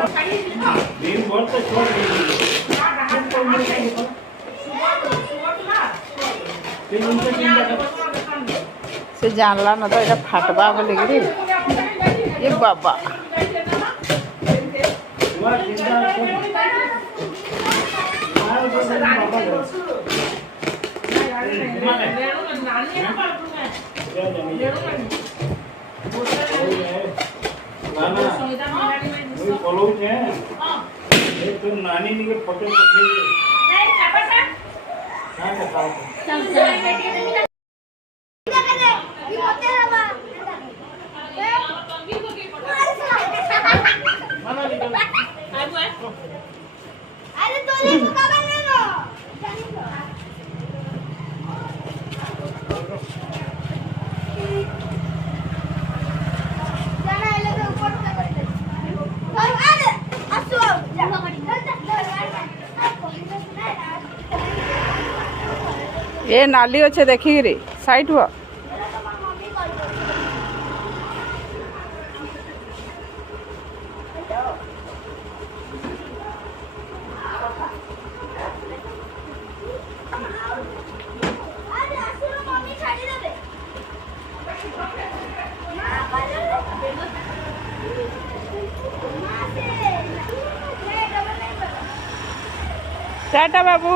दिन भर तो छोड़ से जानला ना तो ये फाटवा बोले ये बाबा नानी के फोटो ये नाली अच्छे देखिए साइड हुआ टाटा बाबू